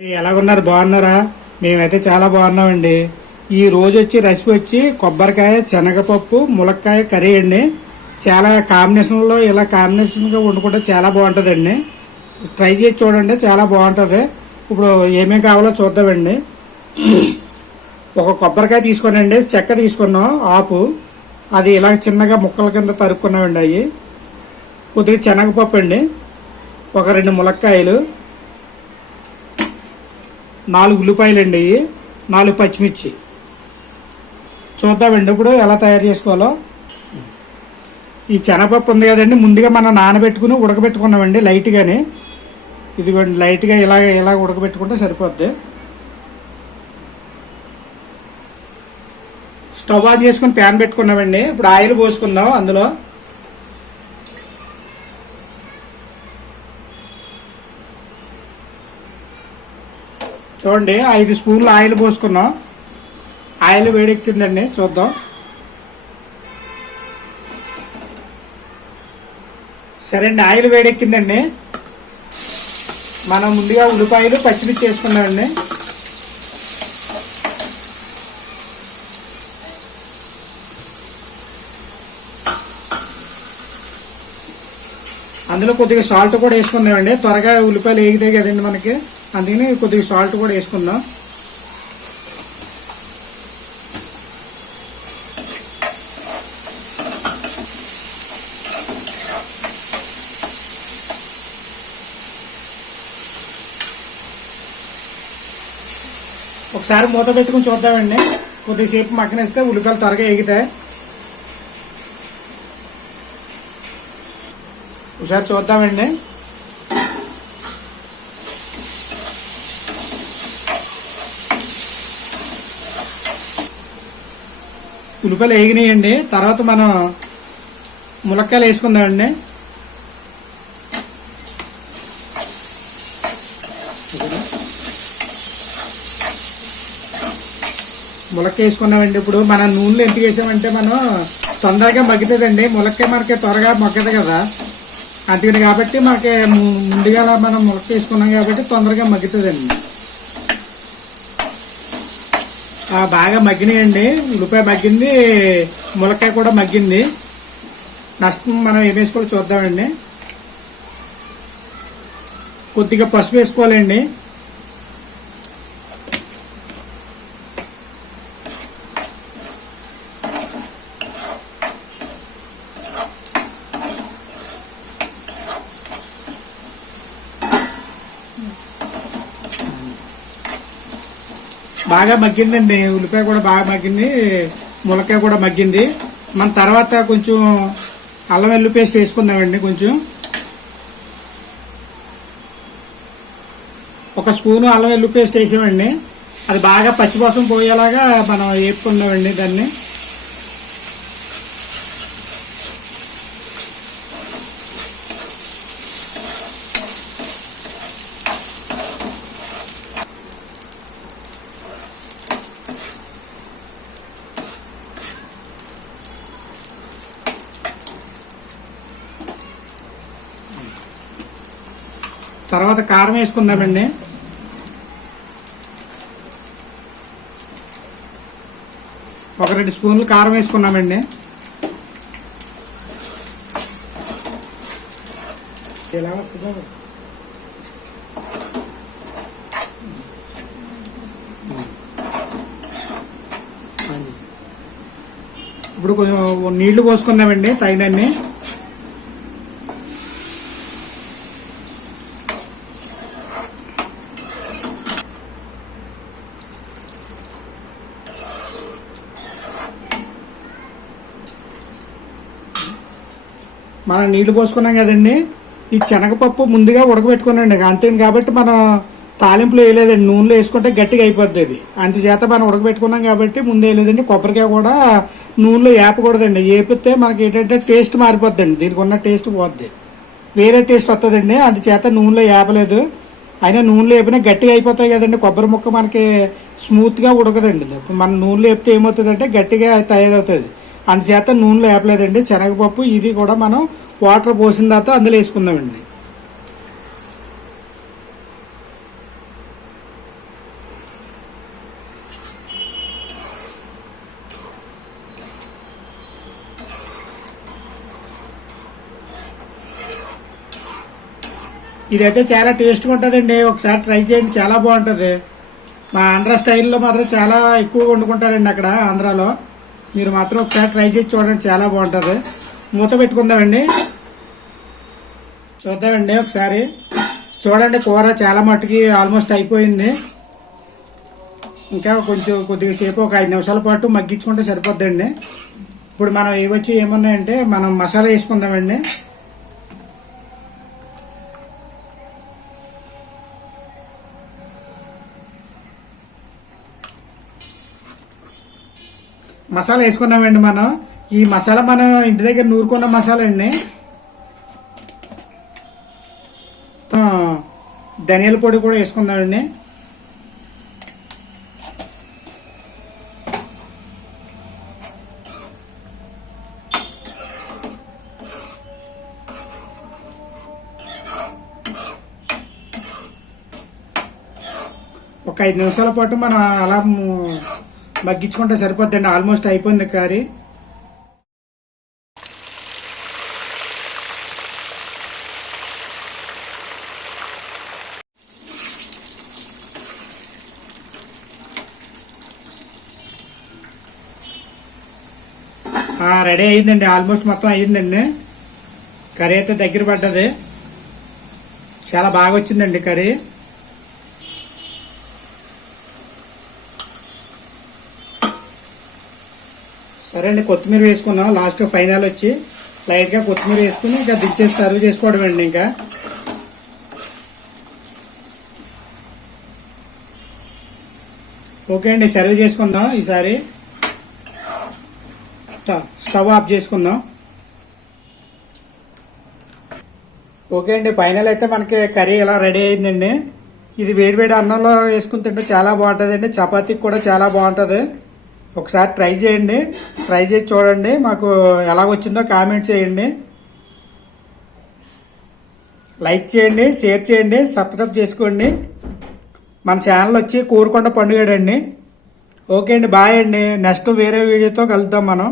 ఎలాగున్నారు? బాగున్నారా? మేమైతే చాలా బాగున్నామండి. ఈ రోజు వచ్చి రెసిపీ వచ్చి కొబ్బరికాయ శనగపప్పు ములక్కాయ కర్రీ అండి. చాలా కాంబినేషన్లో ఇలా కాంబినేషన్గా వండుకుంటే చాలా బాగుంటుందండి. ట్రై చేసి చూడండి చాలా బాగుంటుంది. ఇప్పుడు ఏమేమి కావాలో చూద్దామండి. ఒక కొబ్బరికాయ తీసుకోనండి చెక్క తీసుకున్నాం ఆపు. అది ఇలా చిన్నగా ముక్కల కింద తరుక్కున్నామండి అవి. కొద్దిగా శనగపప్పు అండి. ఒక రెండు ములక్కాయలు. నాలుగు ఉల్లిపాయలు అండి నాలుగు పచ్చిమిర్చి. చూద్దామండి ఇప్పుడు ఎలా తయారు చేసుకోవాలో. ఈ శనగపప్పు ఉంది కదండి ముందుగా మనం నానబెట్టుకుని ఉడకబెట్టుకున్నామండి లైట్గానే. ఇదిగోండి లైట్గా ఇలా ఇలా ఉడకబెట్టుకుంటే సరిపోద్ది. స్టవ్ ఆన్ చేసుకుని ప్యాన్ పెట్టుకున్నామండి. ఇప్పుడు ఆయిల్ పోసుకుందాం అందులో. చూడండి ఐదు స్పూన్లు ఆయిల్ పోసుకున్నాం. ఆయిల్ వేడెక్కిందండి చూద్దాం. సరే అండి ఆయిల్ వేడెక్కిందండి. మనం ముందుగా ఉల్లిపాయలు పచ్చిమిర్చి వేసుకున్నామండి. అందులో కొద్దిగా సాల్ట్ కూడా వేసుకున్నామండి. త్వరగా ఉల్లిపాయలు వేగితే కదండి మనకి. అందుకని కొద్దిగా సాల్ట్ కూడా వేసుకుందాం. ఒకసారి మూత పెట్టుకుని చూద్దామండి. కొద్దిసేపు మక్కనేస్తే ఉల్లిపాయలు త్వరగా ఎగుతాయి ఒకసారి చూద్దామండి. ఉల్లిపాయలు వేగినాయండి. తర్వాత మనం ములక్కాయలు వేసుకుందామండి. ములక్క వేసుకున్నామండి. ఇప్పుడు మనం నూనెలు ఎంత వేసామంటే మనం తొందరగా మగ్గుతుందండి. ములక్కాయ మనకి త్వరగా మగ్గదు కదా. అందుకని కాబట్టి మనకి ముందుగా మనం ములక్క వేసుకున్నాం కాబట్టి తొందరగా మగ్గుతుందండి. బాగా మగ్గినాయండి. ఉల్లిపాయ మగ్గింది ములక్కాయ కూడా మగ్గింది. నష్టం మనం ఏం వేసుకోవాలో చూద్దామండి. కొద్దిగా పసుపు వేసుకోవాలండి. బాగా మగ్గిందండి. ఉల్లిపాయ కూడా బాగా మగ్గింది. ములక్కాయ కూడా మగ్గింది. మన తర్వాత కొంచెం అల్లం వెల్లు పేస్ట్ వేసుకుందామండి కొంచెం. ఒక స్పూను అల్లం వెల్లు పేస్ట్ వేసామండి. అది బాగా పచ్చివాసన పోయేలాగా మనం వేపుకున్నామండి దాన్ని. తర్వాత కారం వేసుకుందామండి. ఒక రెండు స్పూన్లు కారం వేసుకున్నామండి. ఎలా వస్తుందో. ఇప్పుడు కొంచెం నీళ్ళు పోసుకున్నామండి తగినన్ని. మనం నీళ్ళు పోసుకున్నాం కదండి. ఈ శనగపప్పు ముందుగా ఉడకబెట్టుకున్నాండి అంతేను కాబట్టి మనం తాలింపులో వేయలేదండి. నూనెలో వేసుకుంటే గట్టిగా అయిపోద్ది అది. అంతచేత మనం ఉడకబెట్టుకున్నాం కాబట్టి ముందు వేయలేదండి. కొబ్బరికాయ కూడా నూనెలో వేపకూడదండి వేపితే మనకి ఏంటంటే టేస్ట్ మారిపోద్దండి. దీనికి ఉన్న టేస్ట్ పోద్ది. వేరే టేస్ట్ వస్తుందండి అందుచేత నూనెలో వేపలేదు అయినా నూనెలో వేపినా గట్టిగా అయిపోతాయి కదండి. కొబ్బరి ముక్క మనకి స్మూత్గా ఉడకదండి. మన నూనెలో వేపితే ఏమవుతుందంటే గట్టిగా తయారవుతుంది. అందుచేత నూనెలో వేపలేదండి శనగపప్పు ఇది కూడా మనం వాటర్ పోసిన తర్వాత అందులో వేసుకుందామండి. ఇదైతే చాలా టేస్ట్గా ఉంటుందండి. ఒకసారి ట్రై చేయండి. చాలా బాగుంటుంది. మా ఆంధ్ర స్టైల్లో మాత్రం చాలా ఎక్కువగా వండుకుంటారండి అక్కడ ఆంధ్రాలో. మీరు మాత్రం ఒకసారి ట్రై చేసి చూడండి చాలా బాగుంటుంది. మూత పెట్టుకుందామండి. చూద్దామండి ఒకసారి. చూడండి కూర చాలా మట్టుకి ఆల్మోస్ట్ అయిపోయింది. ఇంకా కొంచెం కొద్దిగా సేపు ఒక ఐదు నిమిషాల పాటు మగ్గించుకుంటే సరిపోద్దండి. ఇప్పుడు మనం ఏవచ్చి ఏమున్నాయంటే మనం మసాలా వేసుకుందామండి. మసాలా వేసుకున్నామండి మనం. ఈ మసాలా మనం ఇంటి దగ్గర నూరుకున్న మసాలా అండి. ధనియాల పొడి కూడా వేసుకుందామండి. ఒక ఐదు నిమిషాల పాటు మనం అలా మగ్గించుకుంటే సరిపోద్దండి. ఆల్మోస్ట్ అయిపోయింది కర్రీ రెడీ అయ్యిందండి. ఆల్మోస్ట్ మొత్తం అయ్యిందండి. కర్రీ అయితే దగ్గర పడ్డది. చాలా బాగా వచ్చిందండి కర్రీ సరే అండి కొత్తిమీర వేసుకున్నాం. లాస్ట్ ఫైనల్ వచ్చి లైట్గా కొత్తిమీర వేసుకుని ఇంకా దించేసి సర్వ్ చేసుకోవడం అండి ఇంకా. ఓకే అండి సర్వ్ చేసుకుందాం ఈసారి. స్టవ్ ఆఫ్ చేసుకుందాం. ఓకే అండి ఫైనల్ అయితే మనకి కర్రీ ఇలా రెడీ అయిందండి. ఇది వేడివేడి అన్నంలో వేసుకుని తింటే చాలా బాగుంటుందండి. చపాతీకి కూడా చాలా బాగుంటుంది. ఒకసారి ట్రై చేయండి. ట్రై చేసి చూడండి. మాకు ఎలా వచ్చిందో కామెంట్ చేయండి. లైక్ చేయండి షేర్ చేయండి సబ్స్క్రైబ్ చేసుకోండి. మన ఛానల్ వచ్చి కూరకొండ పండుగడండి ఓకే అండి. బాయ్ అండి. నెక్స్ట్ వేరే వీడియోతో కలుద్దాం మనం.